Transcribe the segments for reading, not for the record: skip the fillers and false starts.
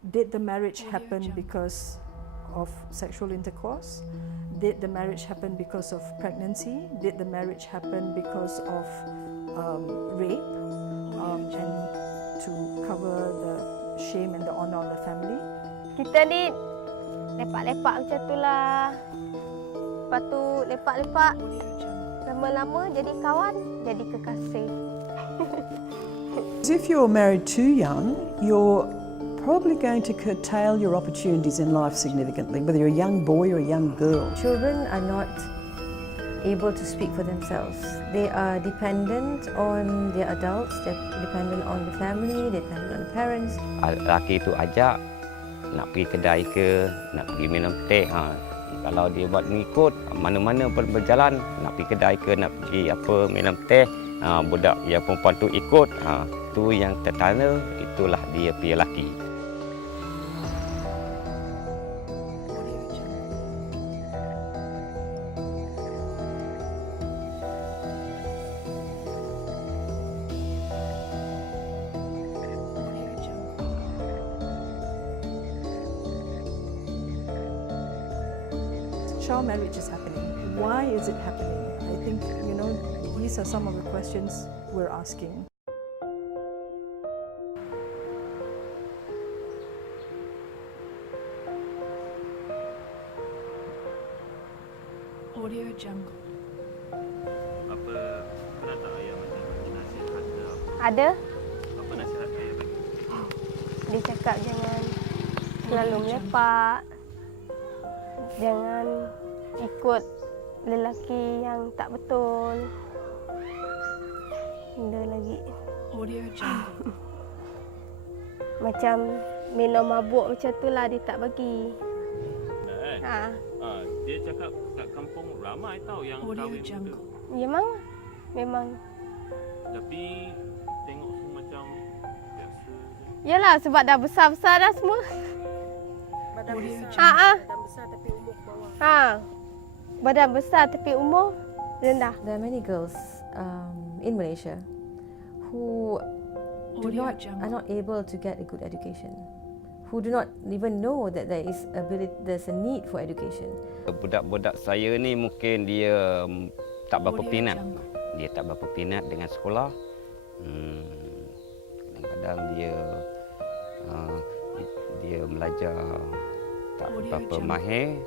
Did the marriage happen because of sexual intercourse? Did the marriage happen because of pregnancy? Did the marriage happen because of rape? And to cover the shame and the honor of the family. Kita ni lepak-lepak macam tu lah. Lepas tu lepak-lepak. Lama-lama jadi kawan, jadi kekasih. If you're married too young, you're probably going to curtail your opportunities in life significantly, whether you're a young boy or a young girl. Children are not able to speak for themselves. They are dependent on their adults, they're dependent on the family, they're dependent on the parents. Lelaki itu ajak nak pergi kedai ke, nak pergi minum teh. Kalau dia buat mengikut, mana-mana pun berjalan, nak pergi kedai ke, nak pergi apa minum teh, budak yang perempuan tu ikut, tu yang tertanda, itulah dia punya lelaki. Child marriage is happening. Why is it happening? I think, these are some of the questions we're asking. Audio Jungle. Apa pernah tak ayah macam nasihat ke apa? Ada. Apa nasihat ayah bagi? Dia cakap jangan terlalu melepak. Jangan ikut lelaki yang tak betul. Benda lagi. Audio Jungle. Macam minum mabuk macam tu lah dia tak bagi. Nah, dia cakap kat kampung ramai tau yang Audio kahwin Jungle. muda. Memang. Tapi tengok semua macam biasa. Yalah sebab dah besar-besar dah semua. Audio Jungle. Badan besar tapi umur rendah. There are many girls in Malaysia who are not able to get a good education, who do not even know that there's a need for education. Budak-budak saya ni mungkin dia tak berapa minat. Dia tak berapa minat dengan sekolah. Kadang-kadang dia belajar tak berapa mahir.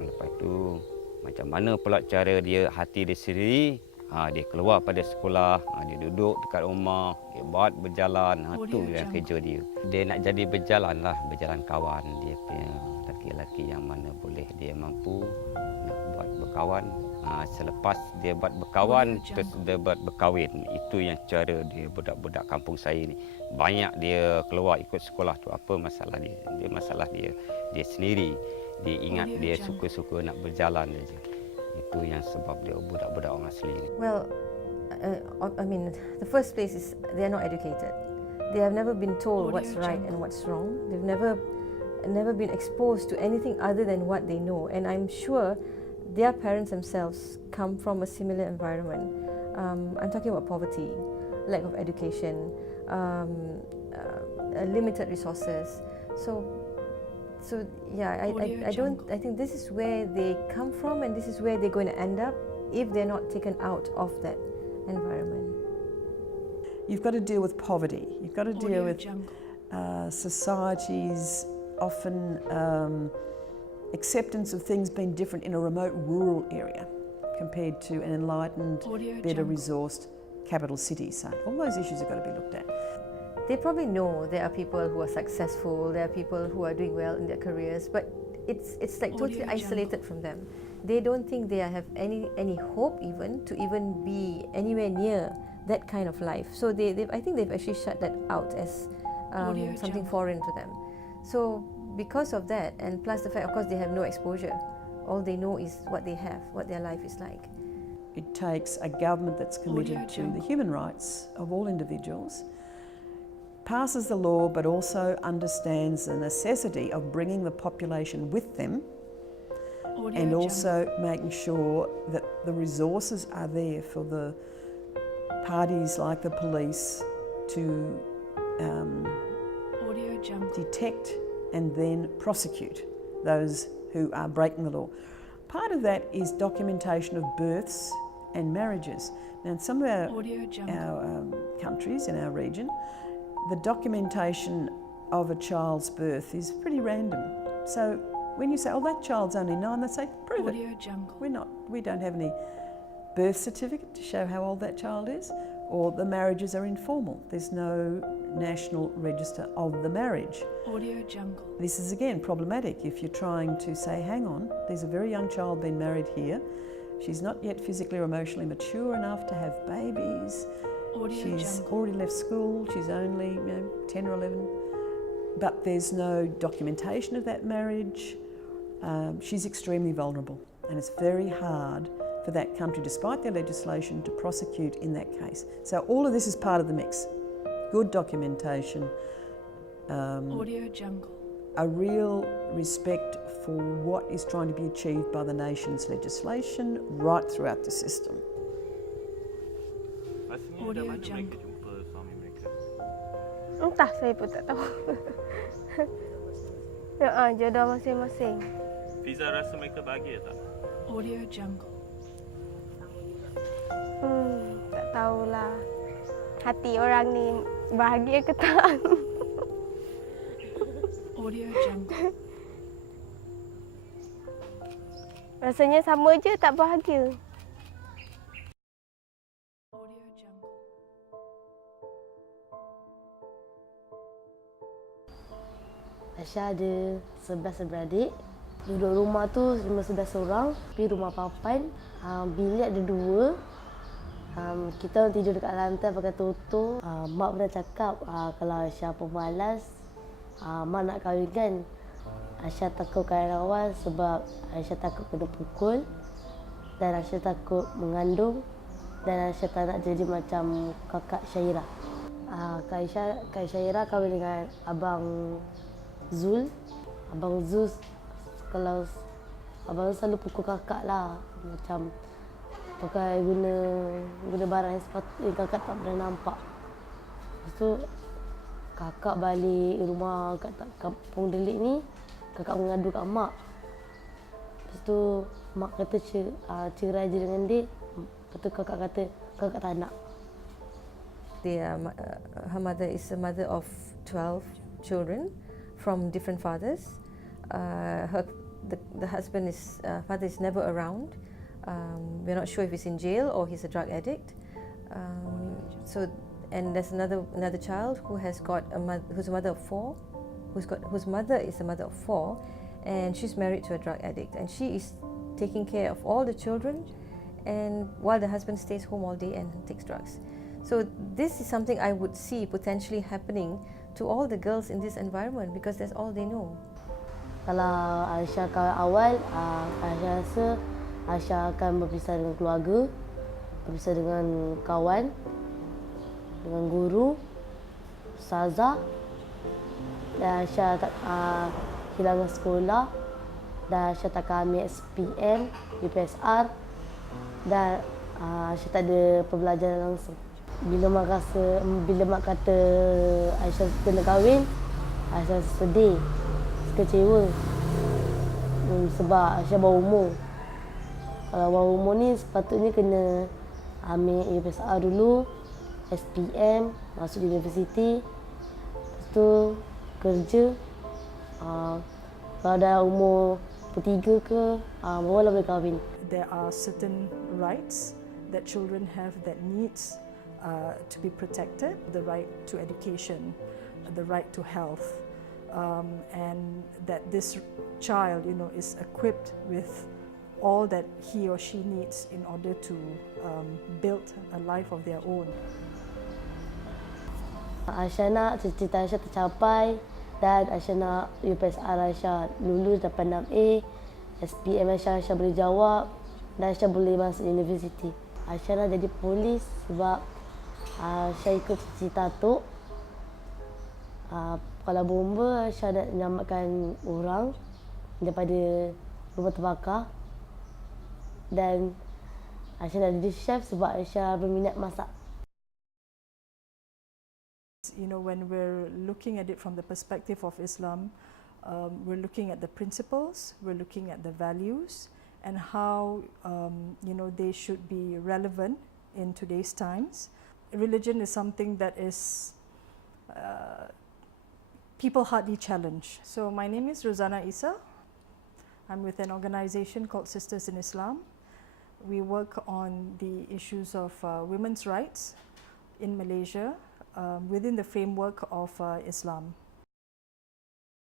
Lepas tu macam mana pula cara dia hati dia sendiri, dia keluar pada sekolah, dia duduk dekat rumah, dia buat berjalan, tu yang kerja dia. Dia nak jadi berjalan kawan. Dia punya lelaki-lelaki yang mana boleh dia mampu nak buat berkawan. Selepas dia buat berkawan, terus dia buat berkahwin. Itu yang cara dia budak-budak kampung saya ni. Banyak dia keluar ikut sekolah tu. Apa masalah dia? Dia masalah dia sendiri. Dia ingat dia suka-suka nak berjalan saja. Itu yang sebab dia budak-budak orang asli ni. Well, the first place is they're not educated. They have never been told what's right and what's wrong. They've never been exposed to anything other than what they know. And I'm sure their parents themselves come from a similar environment. I'm talking about poverty, lack of education, limited resources. So yeah, I think this is where they come from, and this is where they're going to end up if they're not taken out of that environment. You've got to deal with poverty. You've got to deal with society's often acceptance of things being different in a remote rural area compared to an enlightened, better resourced capital city. So all those issues have got to be looked at. They probably know there are people who are successful, there are people who are doing well in their careers, but it's like totally isolated from them. They don't think they have any hope even to even be anywhere near that kind of life. So I think they've actually shut that out as something foreign to them. So because of that, and plus the fact, of course, they have no exposure. All they know is what they have, what their life is like. It takes a government that's committed to the human rights of all individuals, passes the law but also understands the necessity of bringing the population with them, and also making sure that the resources are there for the parties like the police to detect and then prosecute those who are breaking the law. Part of that is documentation of births and marriages. Now, in some of our countries, in our region, the documentation of a child's birth is pretty random. So when you say, oh, that child's only 9, they say, prove it. We don't have any birth certificate to show how old that child is, or the marriages are informal. There's no national register of the marriage. This is again problematic if you're trying to say, hang on, there's a very young child being married here. She's not yet physically or emotionally mature enough to have babies. She's already left school. She's only 10 or 11. But there's no documentation of that marriage. She's extremely vulnerable, and it's very hard for that country, despite their legislation, to prosecute in that case. So all of this is part of the mix. Good documentation, a real respect for what is trying to be achieved by the nation's legislation right throughout the system. Rasanya dah mana mereka jumpa suami mereka? Entah, saya pun tak tahu. Jodoh masing-masing. Fiza rasa mereka bahagia tak? Tak tahulah. Hati orang ni bahagia ke tak? Rasanya sama je, tak bahagia. Aisyah ada 11 beradik. Duduk rumah tu 11 orang. Pergi rumah papan. Bilik ada 2. Kita tidur dekat lantai pakai tutup. Mak pernah cakap kalau Aisyah pemalas, mak nak kahwinkan. Aisyah takut kahwin awal sebab Aisyah takut kena pukul. Dan Aisyah takut mengandung. Dan Aisyah tak nak jadi macam kakak Syairah. Kak Syairah kahwin dengan Abang Zul. Abang Zul kalau abang selalu pukul kakak lah, macam pakai guna barang yang sepatutnya kakak tak pernah nampak. Lepas tu kakak balik rumah kat kampung Delik ni, kakak mengadu kat mak. Lepas tu mak kata cerai je dengan dia. Lepas tu kakak kata kakak tak nak. Her mother is a mother of 12 children from different fathers. The husband father is never around. We're not sure if he's in jail or he's a drug addict. And there's another child who has got who's a mother of 4, whose mother is a mother of 4, and she's married to a drug addict, and she is taking care of all the children, and while the husband stays home all day and takes drugs. So this is something I would see potentially happening to all the girls in this environment because that's all they know. Kalau Aisyah kahwin awal, Aisyah rasa Aisyah akan berpisah dengan keluarga, berpisah dengan kawan, dengan guru, ustazah. Dan Aisyah tak kehilangan sekolah. Dan Aisyah tak ambil SPM, UPSR. Dan Aisyah tak ada pembelajaran langsung. Bila mak kata Aisyah kena kahwin, Aisyah sedih, kecewa. Sebab Aisyah bawah umur. Kalau bawah umur ni sepatutnya kena ambil UPSR dulu, SPM, masuk universiti, lepas tu kerja. Kalau dah umur 3 ke, barulah boleh kahwin. There are certain rights that children have that needs to be protected, the right to education, the right to health, and that this child, is equipped with all that he or she needs in order to build a life of their own. Aisyah nak cita-cita Aisyah tercapai dan Aisyah nak UPSR Aisyah lulus dapat 6A, SPM Aisyah boleh jawab dan Aisyah boleh masuk universiti. Aisyah nak jadi polis sebab Aisyah ikut cita-cita tu. Kalau bomba, Aisyah nak menyelamatkan orang daripada rumah terbakar. Dan Aisyah nak jadi chef sebab Aisyah berminat masak. When we're looking at it from the perspective of Islam, We're looking at the principles, we're looking at the values, and how they should be relevant in today's times. Religion is something that is people hardly challenge. So my name is Rozana Isa. I'm with an organization called Sisters in Islam. We work on the issues of women's rights in Malaysia within the framework of Islam.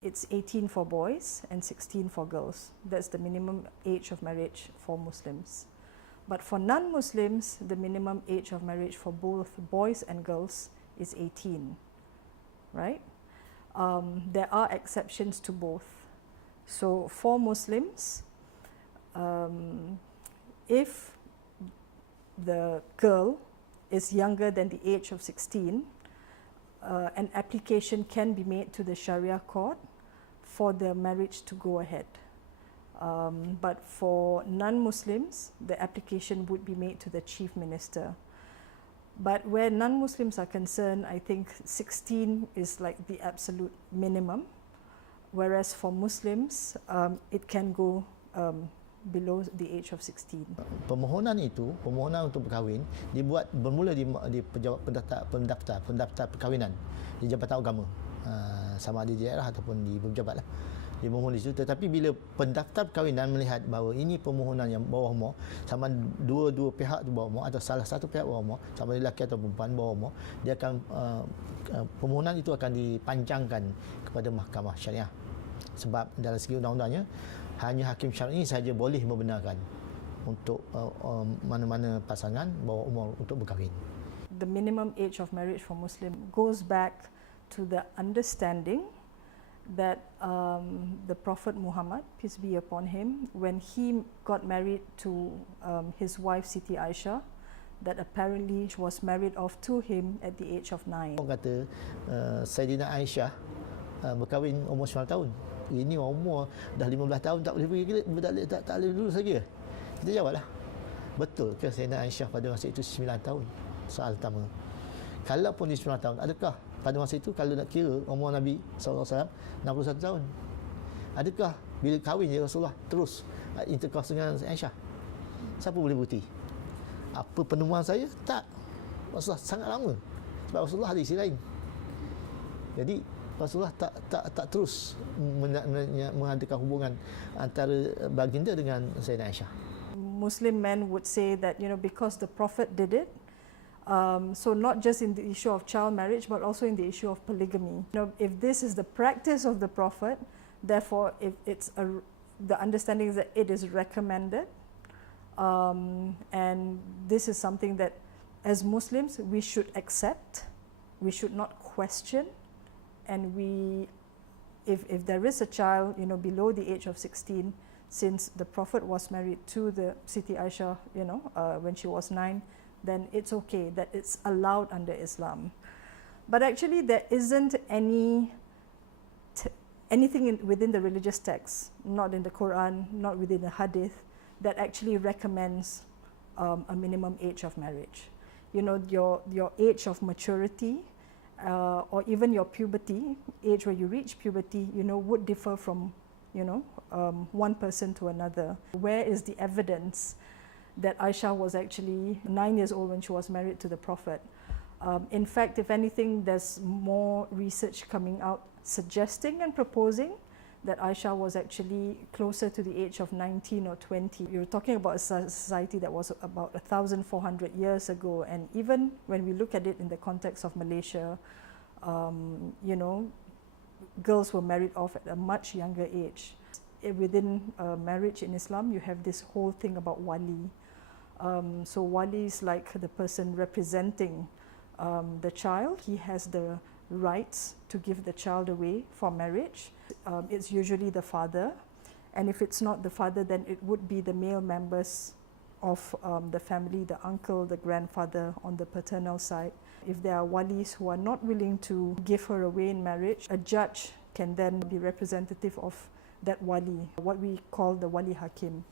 It's 18 for boys and 16 for girls. That's the minimum age of marriage for Muslims. But for non-Muslims, the minimum age of marriage for both boys and girls is 18, right? There are exceptions to both. So for Muslims, if the girl is younger than the age of 16, an application can be made to the Sharia court for the marriage to go ahead. But for non-Muslims, the application would be made to the chief minister. But where non-Muslims are concerned, I think 16 is like the absolute minimum, whereas for Muslims, it can go below the age of 16. Permohonan untuk berkahwin dibuat bermula di pejabat pendaftar perkahwinan di Jabatan Agama, sama ada di daerah ataupun di pejabat lah. Dia memohon di situ, tetapi bila pendaftar perkahwinan melihat bahawa ini permohonan yang bawah umur, sama dua pihak tu bawah umur atau salah satu pihak bawah umur, sama lelaki atau perempuan bawah umur, dia akan permohonan itu akan dipanjangkan kepada mahkamah syariah. Sebab dalam segi undang-undangnya hanya hakim syar'i sahaja boleh membenarkan untuk mana-mana pasangan bawah umur untuk berkahwin. The minimum age of marriage for Muslim goes back to the understanding that the Prophet Muhammad, peace be upon him, when he got married to his wife Siti Aisyah, that apparently she was married off to him at the age of 9. Orang kata Sayyidina Aisyah berkahwin umur 9 tahun. Ini umur dah 15 tahun tak boleh pergi tak boleh dulu saja. Kita jawablah. Betul ke Sayyidina Aisyah pada masa itu 9 tahun? Soal pertama. Kalaupun dia 9 tahun, adakah pada masa itu kalau nak kira umur Nabi SAW 61 tahun? Adakah bila kahwin ya Rasulullah terus intercourse dengan Aisyah? Siapa boleh bukti? Apa penemuan saya? Tak. Rasulullah sangat lama. Sebab Rasulullah ada isteri lain. Jadi Rasulullah tak terus mengadakan hubungan antara baginda dengan Sayyidina Aisyah. Muslim men would say that because the Prophet did it, so not just in the issue of child marriage, but also in the issue of polygamy. If this is the practice of the Prophet, therefore, if it's the understanding is that it is recommended, and this is something that, as Muslims, we should accept. We should not question, and if there is a child, below the age of 16, since the Prophet was married to the Siti Aisyah, when she was 9. Then it's okay, that it's allowed under Islam. But actually there isn't anything within the religious text, not in the Quran, not within the Hadith, that actually recommends a minimum age of marriage. Your age of maturity or even your puberty, age where you reach puberty, would differ from, one person to another. Where is the evidence that Aisha was actually 9 years old when she was married to the Prophet? In fact, if anything, there's more research coming out suggesting and proposing that Aisha was actually closer to the age of 19 or 20. You're talking about a society that was about 1,400 years ago, and even when we look at it in the context of Malaysia, girls were married off at a much younger age. Within marriage in Islam, you have this whole thing about wali. So wali is like the person representing the child. He has the rights to give the child away for marriage. It's usually the father, and if it's not the father, then it would be the male members of the family, the uncle, the grandfather on the paternal side. If there are walis who are not willing to give her away in marriage, a judge can then be representative of that wali, what we call the wali hakim.